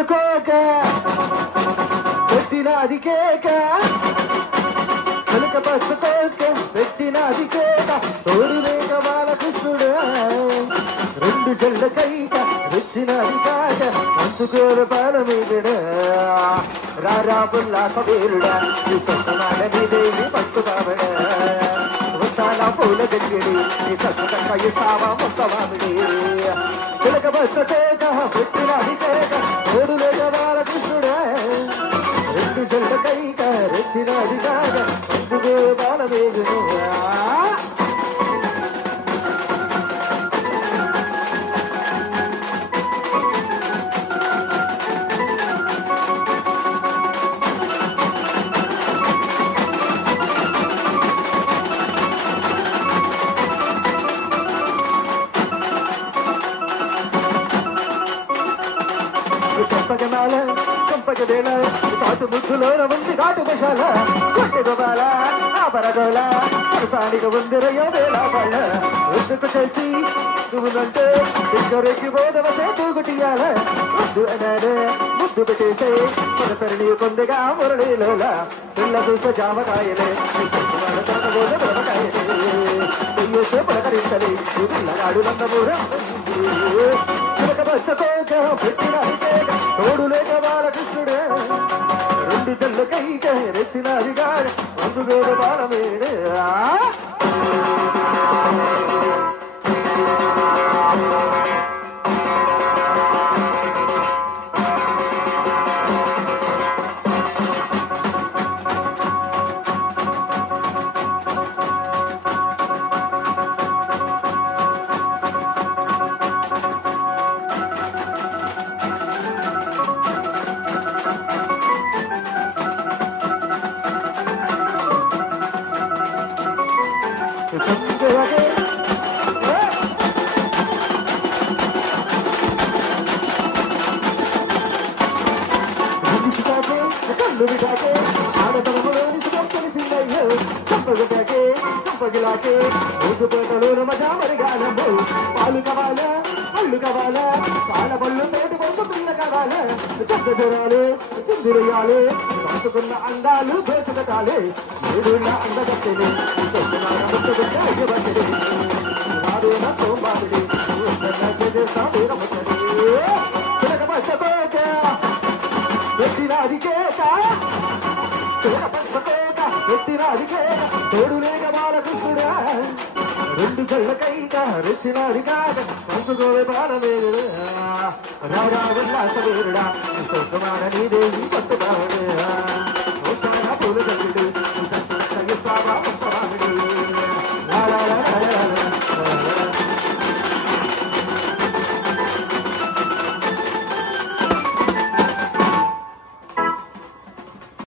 పచ్చకోక పెట్టినది కేక చిలక పచ్చకోక పెట్టినది కేక తోడు లేక బాలకృష్ణుడు రెండు జల్ల కైక వచ్చినది కాక అందుకోరు పాలమీదుడు రారా పుల్లాస వీరుడా నీ సొంతనాడని దేవి పట్టుబాబడ వస్తానా పూల గంగిడి నీ సొంతంగా ఇస్తావా మొత్తవామిడి చిలక పచ్చకోక పెట్టినది కేక తోడు లేక బాలకృష్ణుడు రెండు జల్ల కైక వచ్చినది కాక అందుకోరు పాలమీదుడు చంపకమాల చంపకవేళ కాటు ముద్దులోన ఉంది కాటు మశాల కొట్టె గోబాల ఆపరగోల సానిక ఉందిరయ్యో వేళ వాళ్ళ ఎందుకు చేసి నువ్వునంటే దగ్గరెక్కి పోదవ సేపు గుట్టియాల ముద్దు అనాడే ముద్దు పెట్టేసే మనసరిని కొందగా మురళీలోల పిల్ల చూసే జామకాయలే తోటబోద బలమకాయలే చెయ్యేసే పలకరించలే పిల్లగాడు నందమూరం చిలక పచ్చకోక పెట్టిన తోడు లేక బాలకృష్ణుడే రెండు జల్ల కైక రెచ్చినదిగా అందుగోడు బాలమేడే చంపగిలాకే ఊదుపేటలోన మజా మరిగాలము పాలు కావాల పళ్ళు కావాల పాల పళ్ళు తోటి పొందు పిల్ల కావాల చెత్త దూరాలు చిందురయ్యాలి పంచుకున్న అందాలు దోచుకటాలి ఏడున్న అందగత్తెలు సోమాడి చిలకపచ్చకోక పెట్టినది కేక చిలకపచ్చకోక పెట్టినది కేక తోడు లేక బాలకృష్ణుడా రెండు జల్ల కైక రెచ్చినది కాక పంచుకోవే బాలమేరుడు రారా ఉల్లాస వీరుడా సొంతమాడని దేవి పట్టుబావుడు పూల గంగుడు